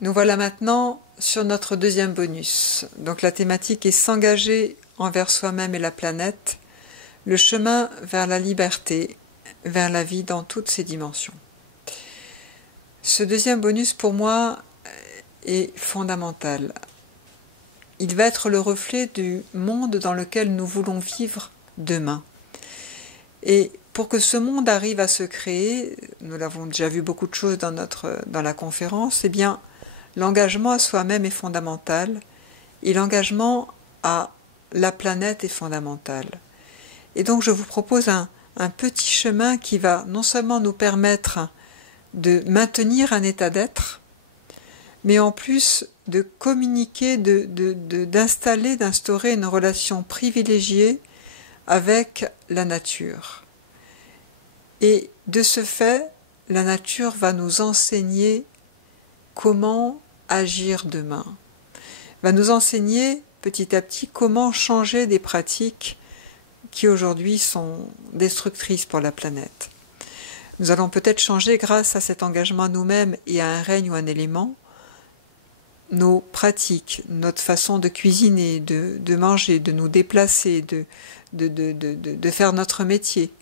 Nous voilà maintenant sur notre deuxième bonus. Donc la thématique est s'engager envers soi-même et la planète, le chemin vers la liberté, vers la vie dans toutes ses dimensions. Ce deuxième bonus pour moi est fondamental. Il va être le reflet du monde dans lequel nous voulons vivre demain. Et pour que ce monde arrive à se créer, nous l'avons déjà vu beaucoup de choses dans la conférence, eh bien, l'engagement à soi-même est fondamental et l'engagement à la planète est fondamental. Et donc je vous propose un petit chemin qui va non seulement nous permettre de maintenir un état d'être, mais en plus de communiquer, d'instaurer une relation privilégiée avec la nature. Et de ce fait, la nature va nous enseigner comment agir demain, va nous enseigner petit à petit comment changer des pratiques qui aujourd'hui sont destructrices pour la planète. Nous allons peut-être changer grâce à cet engagement à nous-mêmes et à un règne ou un élément, nos pratiques, notre façon de cuisiner, de manger, de nous déplacer, de faire notre métier.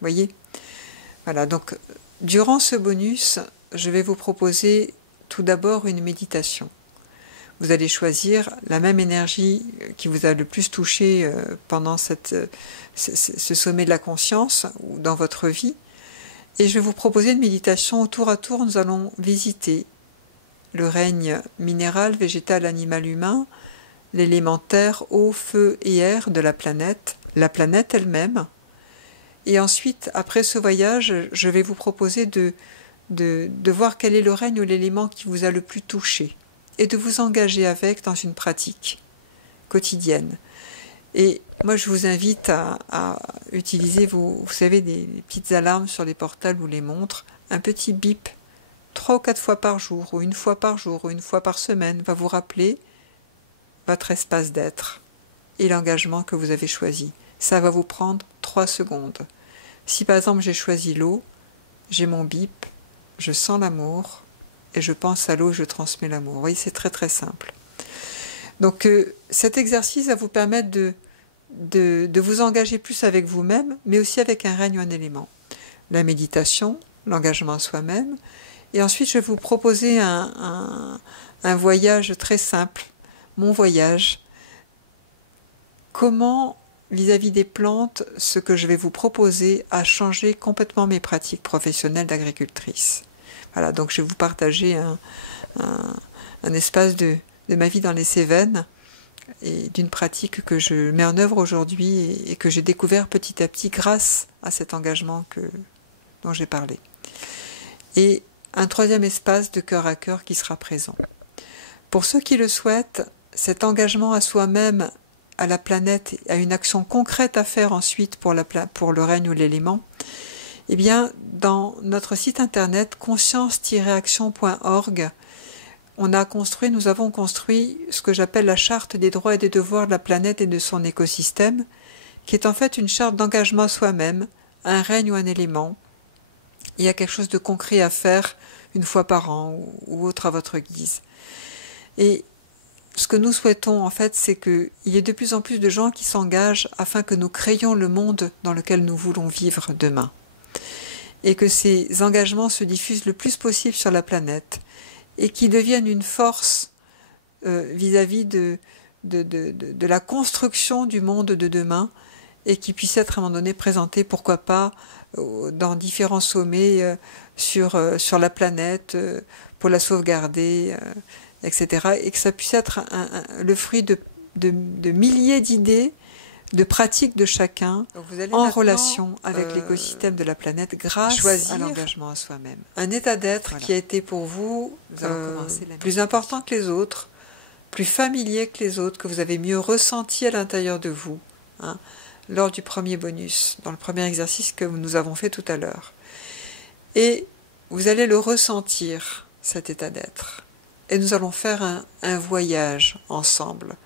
Voyez ? Voilà, donc durant ce bonus, je vais vous proposer tout d'abord une méditation. Vous allez choisir la même énergie qui vous a le plus touché pendant ce sommet de la conscience ou dans votre vie. Et je vais vous proposer une méditation où tour à tour nous allons visiter le règne minéral, végétal, animal, humain, l'élémentaire, eau, feu et air de la planète elle-même. Et ensuite, après ce voyage, je vais vous proposer de voir quel est le règne ou l'élément qui vous a le plus touché et de vous engager avec dans une pratique quotidienne. Et moi, je vous invite à utiliser vous savez, des petites alarmes sur les portables ou les montres, un petit bip 3 ou 4 fois par jour, ou une fois par jour, ou une fois par semaine, va vous rappeler votre espace d'être et l'engagement que vous avez choisi. Ça va vous prendre 3 secondes. Si par exemple j'ai choisi l'eau, j'ai mon bip, je sens l'amour, et je pense à l'eau, je transmets l'amour. Vous voyez, c'est très très simple. Donc cet exercice va vous permettre de vous engager plus avec vous-même, mais aussi avec un règne ou un élément. La méditation, l'engagement à soi-même, et ensuite je vais vous proposer un voyage très simple, mon voyage. Comment, vis-à-vis des plantes, ce que je vais vous proposer a changé complètement mes pratiques professionnelles d'agricultrice. Voilà, donc je vais vous partager un espace de ma vie dans les Cévennes et d'une pratique que je mets en œuvre aujourd'hui et que j'ai découvert petit à petit grâce à cet engagement dont j'ai parlé. Et un troisième espace de cœur à cœur qui sera présent. Pour ceux qui le souhaitent, cet engagement à soi-même, à la planète, à une action concrète à faire ensuite pour le règne ou l'élément, eh bien, dans notre site internet conscience-action.org, nous avons construit ce que j'appelle la charte des droits et des devoirs de la planète et de son écosystème, qui est en fait une charte d'engagement à soi-même, un règne ou un élément. Il y a quelque chose de concret à faire une fois par an ou autre à votre guise. Et ce que nous souhaitons en fait, c'est qu'il y ait de plus en plus de gens qui s'engagent afin que nous créions le monde dans lequel nous voulons vivre demain. Et que ces engagements se diffusent le plus possible sur la planète et qu'ils deviennent une force vis-à-vis de la construction du monde de demain et qui puissent être à un moment donné présentés, pourquoi pas, dans différents sommets sur la planète, pour la sauvegarder, etc. Et que ça puisse être le fruit de milliers d'idées, de pratiques de chacun en relation avec l'écosystème de la planète grâce à l'engagement à soi-même. Un état d'être qui a été pour vous plus important que les autres, plus familier que les autres, que vous avez mieux ressenti à l'intérieur de vous, lors du premier bonus, dans le premier exercice que nous avons fait tout à l'heure. Et vous allez le ressentir, cet état d'être. Et nous allons faire un voyage ensemble.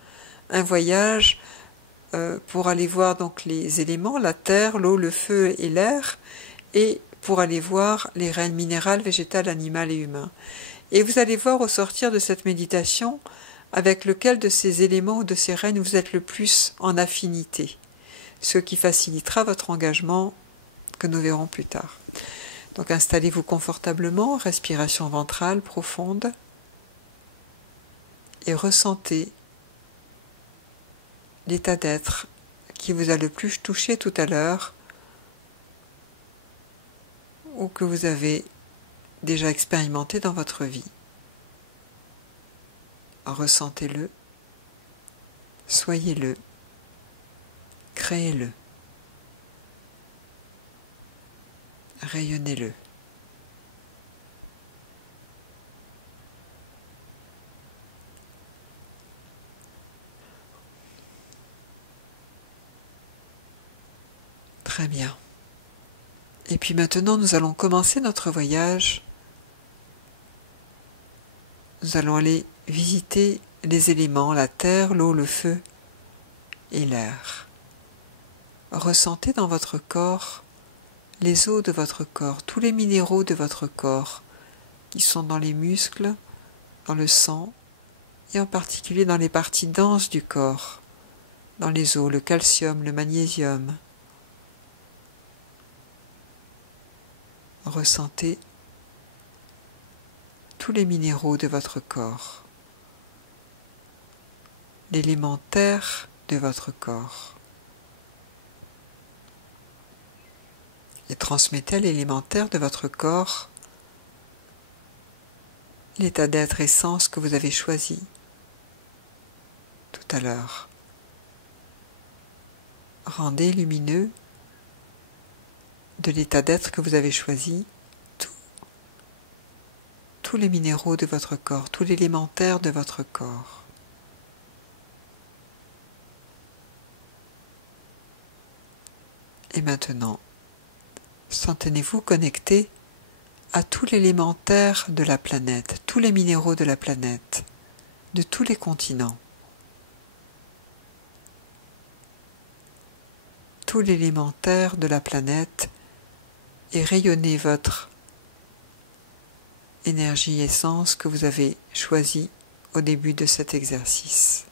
Un voyage pour aller voir donc les éléments, la terre, l'eau, le feu et l'air, et pour aller voir les règnes minéral, végétal, animal et humain. Et vous allez voir au sortir de cette méditation avec lequel de ces éléments ou de ces règnes vous êtes le plus en affinité, ce qui facilitera votre engagement que nous verrons plus tard. Donc installez-vous confortablement, respiration ventrale profonde, et ressentez l'état d'être qui vous a le plus touché tout à l'heure ou que vous avez déjà expérimenté dans votre vie. Ressentez-le, soyez-le, créez-le, rayonnez-le. Très bien. Et puis maintenant, nous allons commencer notre voyage. Nous allons aller visiter les éléments, la terre, l'eau, le feu et l'air. Ressentez dans votre corps les os de votre corps, tous les minéraux de votre corps, qui sont dans les muscles, dans le sang, et en particulier dans les parties denses du corps, dans les os, le calcium, le magnésium. Ressentez tous les minéraux de votre corps, l'élément terre de votre corps, et transmettez à l'élément terre de votre corps l'état d'être essence que vous avez choisi tout à l'heure. Rendez lumineux de l'état d'être que vous avez choisi tous les minéraux de votre corps, tout l'élémentaire de votre corps. Et maintenant, sentez-vous connecté à tout l'élémentaire de la planète, tous les minéraux de la planète, de tous les continents. Tout l'élémentaire de la planète et rayonnez votre énergie essence que vous avez choisie au début de cet exercice.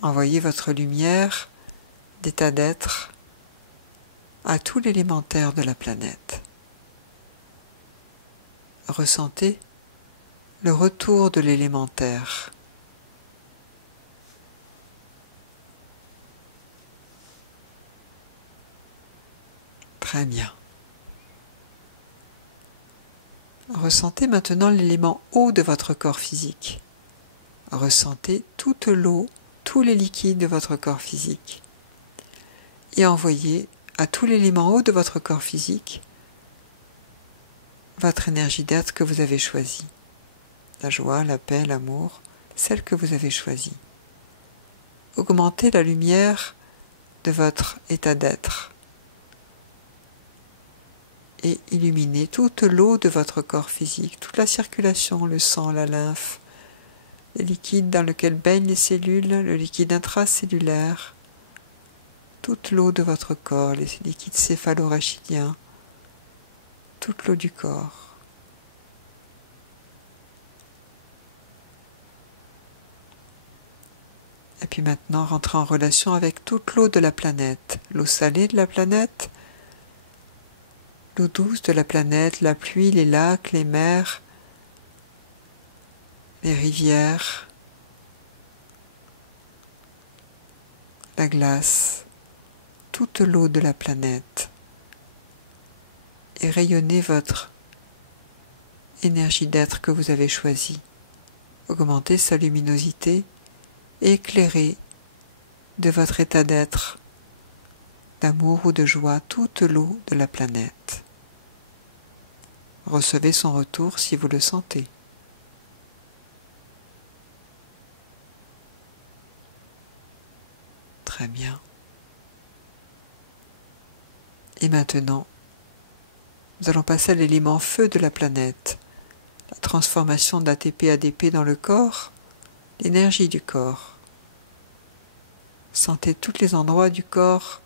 Envoyez votre lumière d'état d'être à tout l'élémentaire de la planète. Ressentez le retour de l'élémentaire. Très bien. Ressentez maintenant l'élément eau de votre corps physique. Ressentez toute l'eau, tous les liquides de votre corps physique. Et envoyez à tout l'élément eau de votre corps physique votre énergie d'être que vous avez choisie. La joie, la paix, l'amour, celle que vous avez choisie. Augmentez la lumière de votre état d'être. Et illuminez toute l'eau de votre corps physique, toute la circulation, le sang, la lymphe, les liquides dans lesquels baignent les cellules, le liquide intracellulaire, toute l'eau de votre corps, les liquides céphalo-rachidiens, toute l'eau du corps. Et puis maintenant, rentrez en relation avec toute l'eau de la planète, l'eau salée de la planète, l'eau douce de la planète, la pluie, les lacs, les mers, les rivières, la glace, toute l'eau de la planète. Et rayonnez votre énergie d'être que vous avez choisie. Augmentez sa luminosité et éclairez de votre état d'être, d'amour ou de joie, toute l'eau de la planète. Recevez son retour si vous le sentez. Très bien. Et maintenant, nous allons passer à l'élément feu de la planète, la transformation d'ATP-ADP dans le corps, l'énergie du corps. Sentez tous les endroits du corps,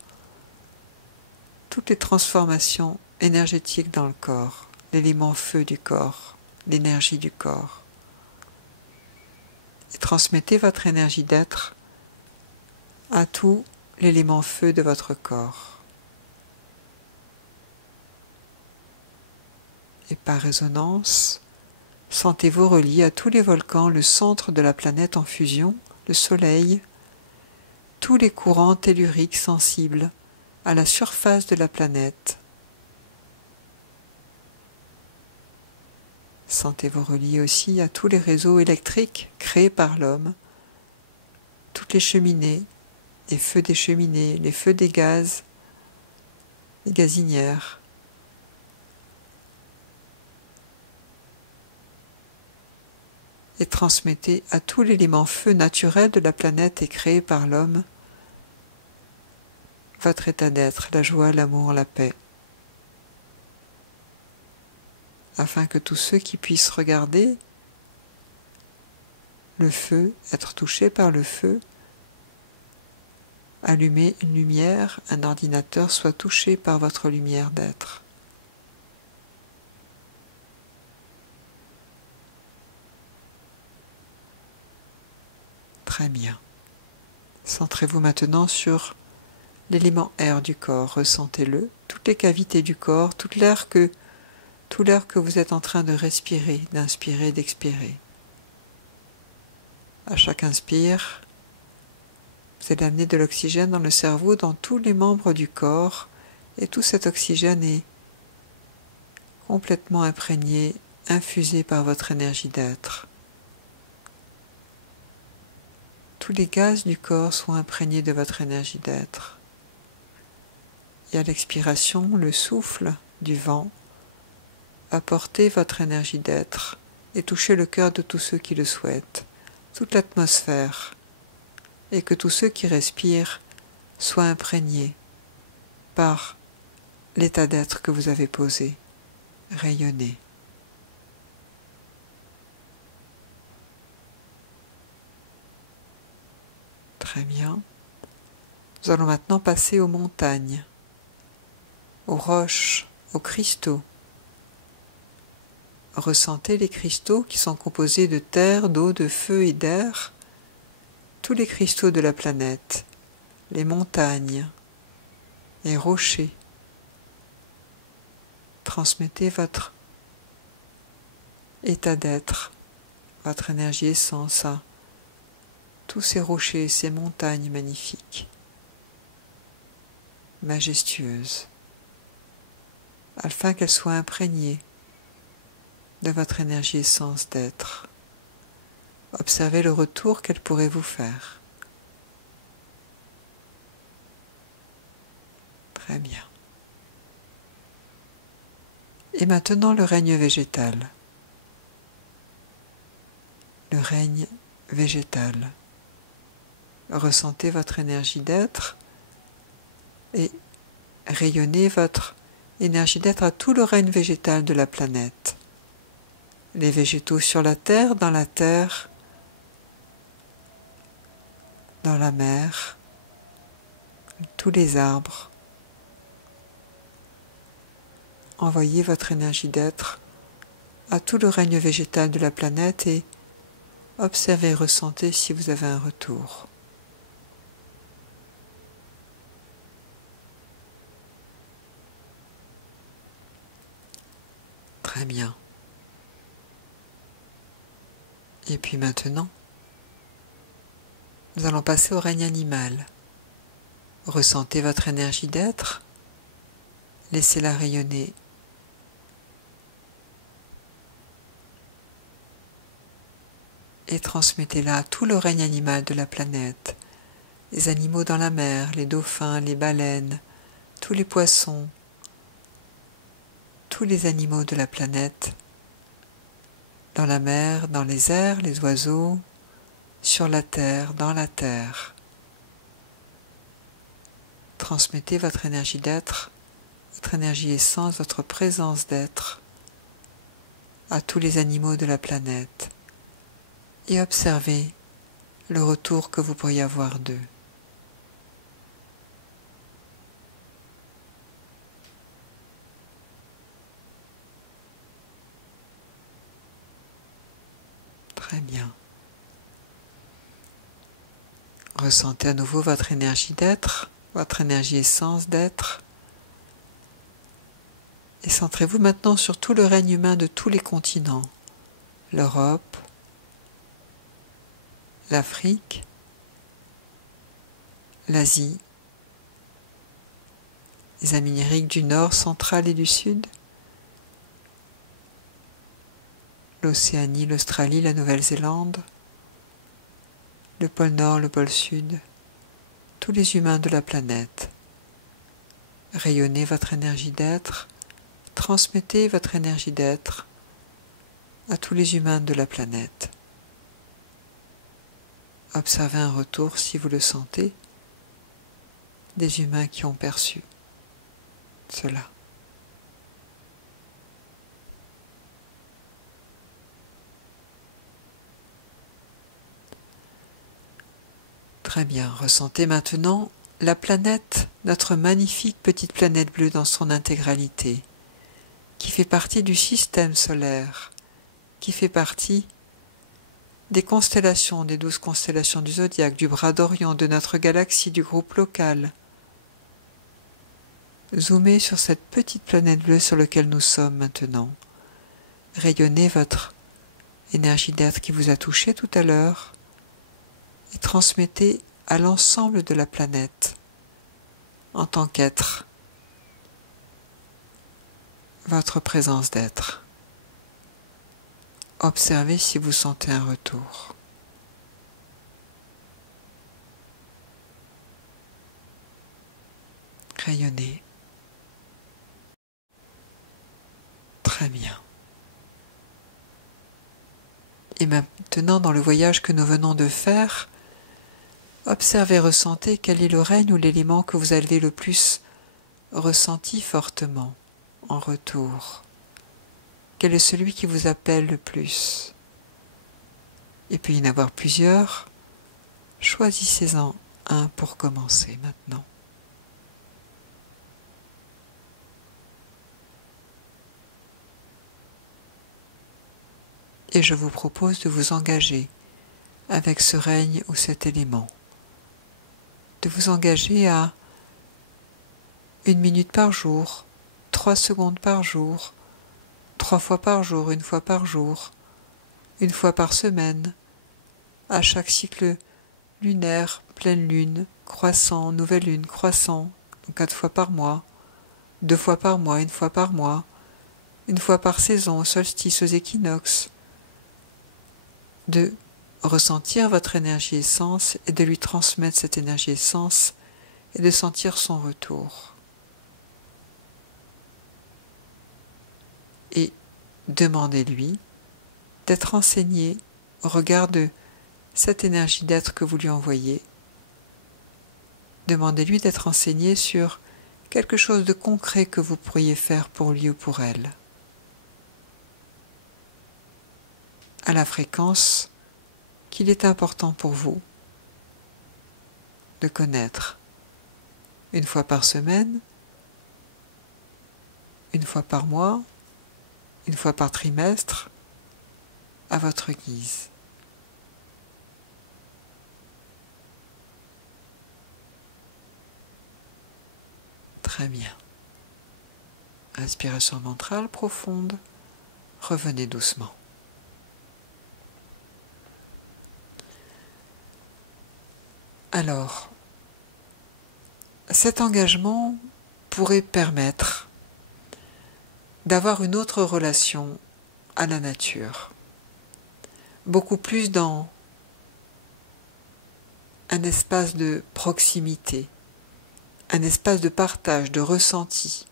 toutes les transformations énergétique dans le corps, l'élément feu du corps, l'énergie du corps. Et transmettez votre énergie d'être à tout l'élément feu de votre corps. Et par résonance, sentez-vous relié à tous les volcans, le centre de la planète en fusion, le Soleil, tous les courants telluriques sensibles à la surface de la planète. Sentez-vous relié aussi à tous les réseaux électriques créés par l'homme, toutes les cheminées, les feux des cheminées, les feux des gaz, les gazinières. Et transmettez à tout l'élément feu naturel de la planète et créé par l'homme votre état d'être, la joie, l'amour, la paix, afin que tous ceux qui puissent regarder le feu, être touchés par le feu, allumer une lumière, un ordinateur soit touché par votre lumière d'être. Très bien. Centrez-vous maintenant sur l'élément air du corps, ressentez-le, toutes les cavités du corps, tout l'air que vous êtes en train de respirer, d'inspirer, d'expirer. À chaque inspire, vous allez amener de l'oxygène dans le cerveau, dans tous les membres du corps, et tout cet oxygène est complètement imprégné, infusé par votre énergie d'être. Tous les gaz du corps sont imprégnés de votre énergie d'être. Et à l'expiration, le souffle du vent va porter votre énergie d'être et toucher le cœur de tous ceux qui le souhaitent, toute l'atmosphère, et que tous ceux qui respirent soient imprégnés par l'état d'être que vous avez posé, rayonner. Très bien. Nous allons maintenant passer aux montagnes, aux roches, aux cristaux. Ressentez les cristaux qui sont composés de terre, d'eau, de feu et d'air, tous les cristaux de la planète, les montagnes, les rochers. Transmettez votre état d'être, votre énergie essence à tous ces rochers, ces montagnes magnifiques, majestueuses, afin qu'elles soient imprégnées de votre énergie essence d'être. Observez le retour qu'elles pourraient vous faire. Très bien. Et maintenant le règne végétal. Le règne végétal. Ressentez votre énergie d'être et rayonnez votre énergie d'être à tout le règne végétal de la planète. Les végétaux sur la terre, dans la mer, tous les arbres. Envoyez votre énergie d'être à tout le règne végétal de la planète et observez et ressentez si vous avez un retour. Très bien. Et puis maintenant, nous allons passer au règne animal. Ressentez votre énergie d'être, laissez-la rayonner. Et transmettez-la à tout le règne animal de la planète, les animaux dans la mer, les dauphins, les baleines, tous les poissons, tous les animaux de la planète, dans la mer, dans les airs, les oiseaux, sur la terre, dans la terre. Transmettez votre énergie d'être, votre énergie essence, votre présence d'être à tous les animaux de la planète et observez le retour que vous pourriez avoir d'eux. Très bien. Ressentez à nouveau votre énergie d'être, votre énergie essence d'être. Et centrez-vous maintenant sur tout le règne humain de tous les continents. L'Europe, l'Afrique, l'Asie, les Amériques du Nord, centrale et du Sud, l'Océanie, l'Australie, la Nouvelle-Zélande, le pôle Nord, le pôle Sud, tous les humains de la planète. Rayonnez votre énergie d'être, transmettez votre énergie d'être à tous les humains de la planète. Observez un retour, si vous le sentez, des humains qui ont perçu cela. Très bien, ressentez maintenant la planète, notre magnifique petite planète bleue dans son intégralité, qui fait partie du système solaire, qui fait partie des constellations, des 12 constellations du zodiaque, du bras d'Orion, de notre galaxie, du groupe local. Zoomez sur cette petite planète bleue sur laquelle nous sommes maintenant. Rayonnez votre énergie d'être qui vous a touché tout à l'heure et transmettez à l'ensemble de la planète en tant qu'être votre présence d'être. Observez si vous sentez un retour. Rayonnez. Très bien. Et maintenant, dans le voyage que nous venons de faire, observez, ressentez quel est le règne ou l'élément que vous avez le plus ressenti fortement en retour. Quel est celui qui vous appelle le plus? Il peut y en avoir plusieurs. Choisissez-en un pour commencer maintenant. Et je vous propose de vous engager avec ce règne ou cet élément. De vous engager à 1 minute par jour, 3 secondes par jour, 3 fois par jour, 1 fois par jour, 1 fois par semaine, à chaque cycle lunaire, pleine lune, croissant, nouvelle lune, croissant, donc 4 fois par mois, 2 fois par mois, 1 fois par mois, 1 fois par saison, au solstice, aux équinoxes, de ressentir votre énergie essence et de lui transmettre cette énergie essence et de sentir son retour. Et demandez-lui d'être enseigné au regard de cette énergie d'être que vous lui envoyez. Demandez-lui d'être enseigné sur quelque chose de concret que vous pourriez faire pour lui ou pour elle. À la fréquence qu'il est important pour vous de connaître 1 fois par semaine, 1 fois par mois, 1 fois par trimestre, à votre guise. Très bien. Inspiration ventrale profonde. Revenez doucement. Alors, cet engagement pourrait permettre d'avoir une autre relation à la nature, beaucoup plus dans un espace de proximité, un espace de partage, de ressenti.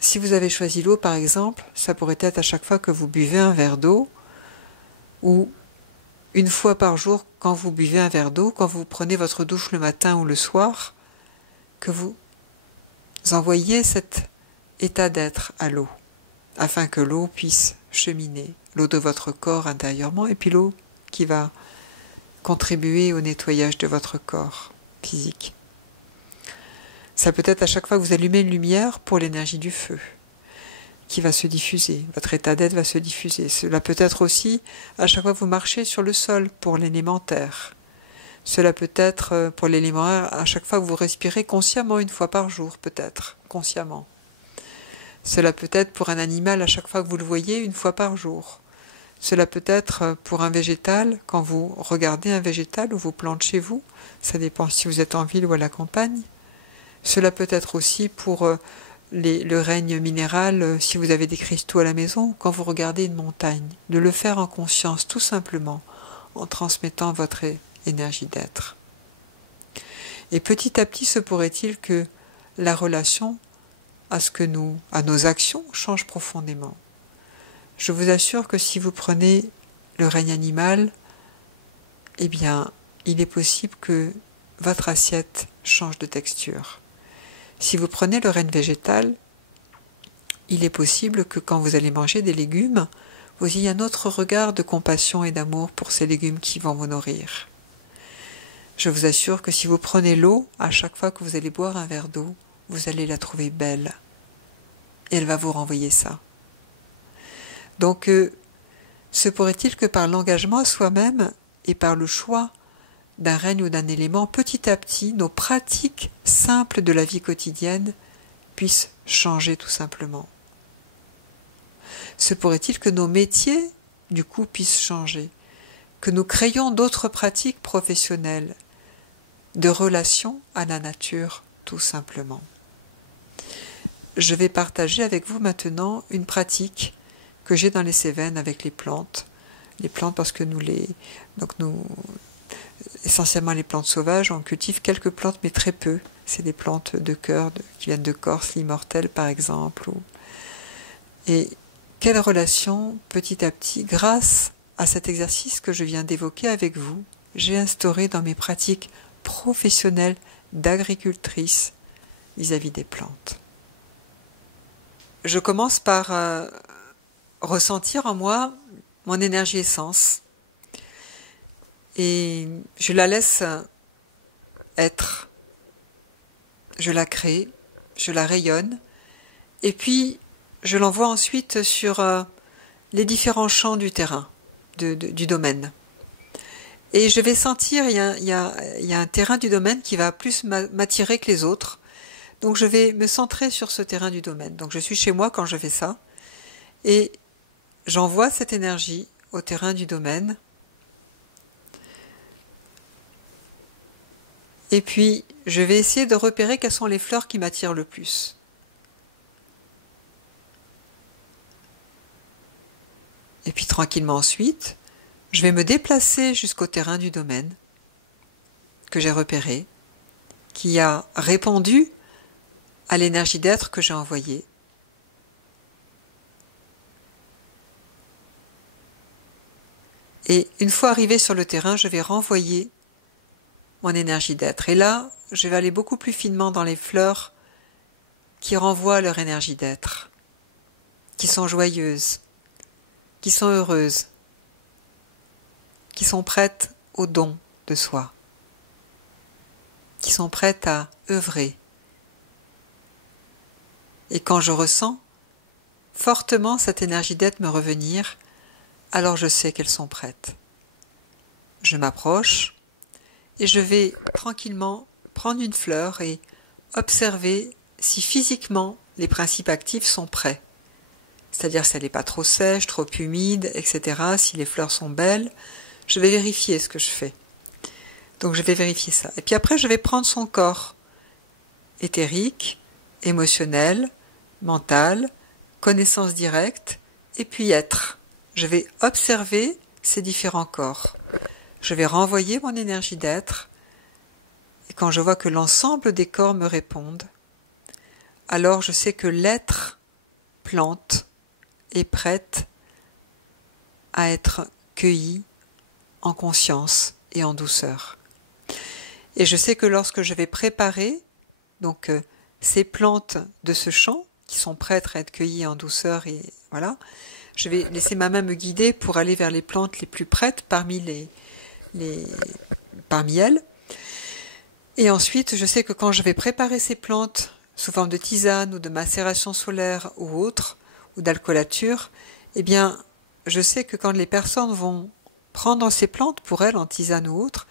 Si vous avez choisi l'eau, par exemple, ça pourrait être à chaque fois que vous buvez un verre d'eau, ou 1 fois par jour quand vous buvez un verre d'eau, quand vous prenez votre douche le matin ou le soir, que vous envoyez cet état d'être à l'eau, afin que l'eau puisse cheminer, l'eau de votre corps intérieurement, et puis l'eau qui va contribuer au nettoyage de votre corps physique. Ça peut être à chaque fois que vous allumez une lumière pour l'énergie du feu. qui va se diffuser, votre état d'être va se diffuser. Cela peut être aussi à chaque fois que vous marchez sur le sol pour l'élémentaire. Cela peut être pour l'élément air à chaque fois que vous respirez consciemment une fois par jour, peut-être, consciemment. Cela peut être pour un animal à chaque fois que vous le voyez une fois par jour. Cela peut être pour un végétal quand vous regardez un végétal ou vous plantez chez vous. Ça dépend si vous êtes en ville ou à la campagne. Cela peut être aussi pour le règne minéral si vous avez des cristaux à la maison ou quand vous regardez une montagne. De le faire en conscience tout simplement en transmettant votre énergie d'être. Et petit à petit se pourrait-il que la relation à nos actions change profondément. Je vous assure que si vous prenez le règne animal, eh bien, il est possible que votre assiette change de texture. Si vous prenez le règne végétal, il est possible que quand vous allez manger des légumes, vous ayez un autre regard de compassion et d'amour pour ces légumes qui vont vous nourrir. Je vous assure que si vous prenez l'eau, à chaque fois que vous allez boire un verre d'eau, vous allez la trouver belle. Et elle va vous renvoyer ça. Donc, se pourrait-il que par l'engagement à soi-même et par le choix d'un règne ou d'un élément, petit à petit, nos pratiques simples de la vie quotidienne puissent changer tout simplement. Se pourrait-il que nos métiers, du coup, puissent changer, que nous créions d'autres pratiques professionnelles, de relation à la nature, tout simplement. Je vais partager avec vous maintenant une pratique que j'ai dans les Cévennes avec les plantes parce que essentiellement les plantes sauvages, on cultive quelques plantes mais très peu. C'est des plantes de cœur qui viennent de Corse, l'immortelle par exemple. Et quelle relation petit à petit, grâce à cet exercice que je viens d'évoquer avec vous, j'ai instauré dans mes pratiques professionnelles d'agricultrice vis-à-vis des plantes. Je commence par ressentir en moi mon énergie essence et je la laisse être, je la crée, je la rayonne et puis je l'envoie ensuite sur les différents champs du terrain, du domaine. Et je vais sentir, il y a un terrain du domaine qui va plus m'attirer que les autres. Donc je vais me centrer sur ce terrain du domaine. Donc je suis chez moi quand je fais ça. Et j'envoie cette énergie au terrain du domaine. Et puis je vais essayer de repérer quelles sont les fleurs qui m'attirent le plus. Et puis tranquillement ensuite, je vais me déplacer jusqu'au terrain du domaine que j'ai repéré, qui a répondu à l'énergie d'être que j'ai envoyée. Et une fois arrivé sur le terrain, je vais renvoyer mon énergie d'être. Et là, je vais aller beaucoup plus finement dans les fleurs qui renvoient leur énergie d'être, qui sont joyeuses, qui sont heureuses, qui sont prêtes au don de soi, qui sont prêtes à œuvrer. Et quand je ressens fortement cette énergie d'être me revenir, alors je sais qu'elles sont prêtes. Je m'approche et je vais tranquillement prendre une fleur et observer si physiquement les principes actifs sont prêts. C'est-à-dire si elle n'est pas trop sèche, trop humide, etc. Si les fleurs sont belles, je vais vérifier ce que je fais. Donc je vais vérifier ça. Et puis après, je vais prendre son corps éthérique, émotionnel, mental, connaissance directe, et puis être. Je vais observer ces différents corps. Je vais renvoyer mon énergie d'être, et quand je vois que l'ensemble des corps me répondent, alors je sais que l'être plante est prête à être cueillie en conscience et en douceur. Et je sais que lorsque je vais préparer donc ces plantes de ce champ qui sont prêtes à être cueillies en douceur et voilà, je vais laisser ma main me guider pour aller vers les plantes les plus prêtes parmi elles. Et ensuite, je sais que quand je vais préparer ces plantes sous forme de tisane ou de macération solaire ou autre, ou d'alcoolature, eh bien, je sais que quand les personnes vont prendre ces plantes pour elles, en tisane ou autre,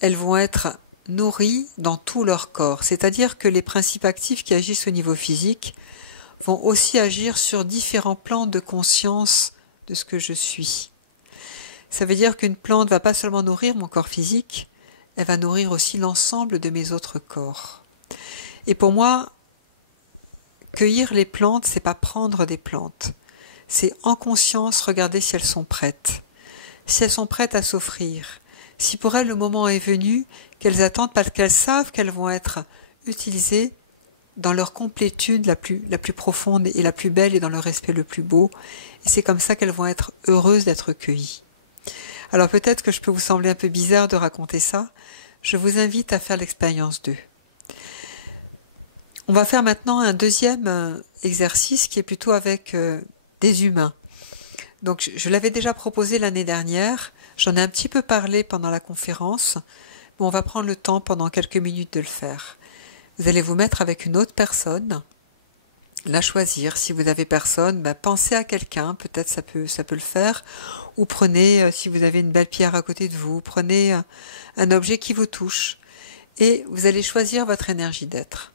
elles vont être nourries dans tout leur corps. C'est-à-dire que les principes actifs qui agissent au niveau physique vont aussi agir sur différents plans de conscience de ce que je suis. Ça veut dire qu'une plante ne va pas seulement nourrir mon corps physique, elle va nourrir aussi l'ensemble de mes autres corps. Et pour moi, cueillir les plantes, c'est pas prendre des plantes. C'est en conscience regarder si elles sont prêtes. Si elles sont prêtes à s'offrir. Si pour elles le moment est venu, qu'elles attendent parce qu'elles savent qu'elles vont être utilisées dans leur complétude la plus profonde et la plus belle et dans leur respect le plus beau. Et c'est comme ça qu'elles vont être heureuses d'être cueillies. Alors peut-être que je peux vous sembler un peu bizarre de raconter ça. Je vous invite à faire l'expérience d'eux. On va faire maintenant un deuxième exercice qui est plutôt avec des humains. Donc je l'avais déjà proposé l'année dernière, j'en ai un petit peu parlé pendant la conférence, mais on va prendre le temps pendant quelques minutes de le faire. Vous allez vous mettre avec une autre personne, la choisir. Si vous avez personne, pensez à quelqu'un, peut-être ça peut le faire, ou prenez, si vous avez une belle pierre à côté de vous, prenez un objet qui vous touche, et vous allez choisir votre énergie d'être.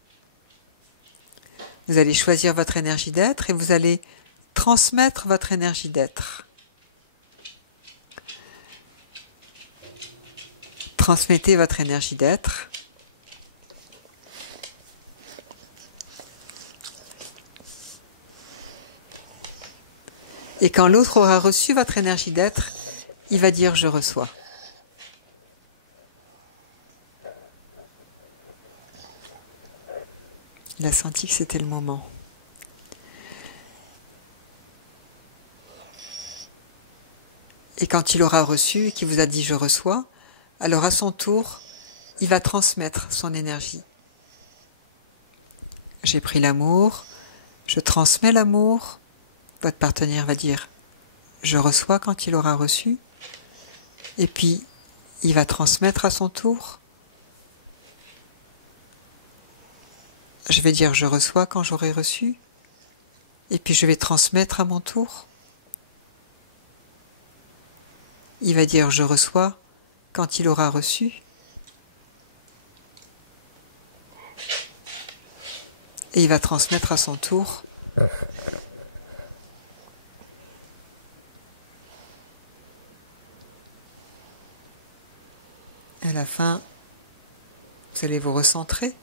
Vous allez choisir votre énergie d'être et vous allez transmettre votre énergie d'être. Transmettez votre énergie d'être. Et quand l'autre aura reçu votre énergie d'être, il va dire « je reçois ». Il a senti que c'était le moment. Et quand il aura reçu et qu'il vous a dit « je reçois », alors à son tour, il va transmettre son énergie. J'ai pris l'amour, je transmets l'amour. Votre partenaire va dire « je reçois » quand il aura reçu. Et puis, il va transmettre à son tour. Je vais dire « je reçois » quand j'aurai reçu. Et puis je vais transmettre à mon tour. Il va dire « je reçois » quand il aura reçu. Et il va transmettre à son tour. À la fin, vous allez vous recentrer.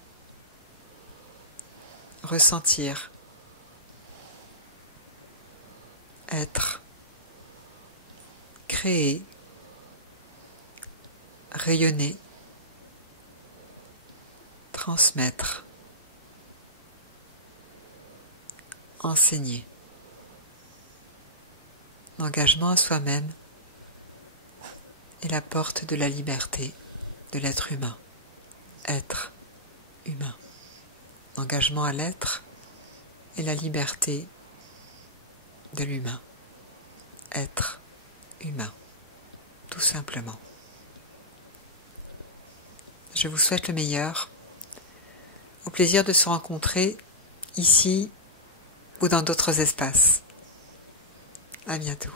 Ressentir. Être. Créer. Rayonner. Transmettre. Enseigner. L'engagement à soi-même est la porte de la liberté de l'être humain. Être humain. L'engagement à l'être est la liberté de l'humain. Être humain. Tout simplement. Je vous souhaite le meilleur. Au plaisir de se rencontrer ici ou dans d'autres espaces. À bientôt.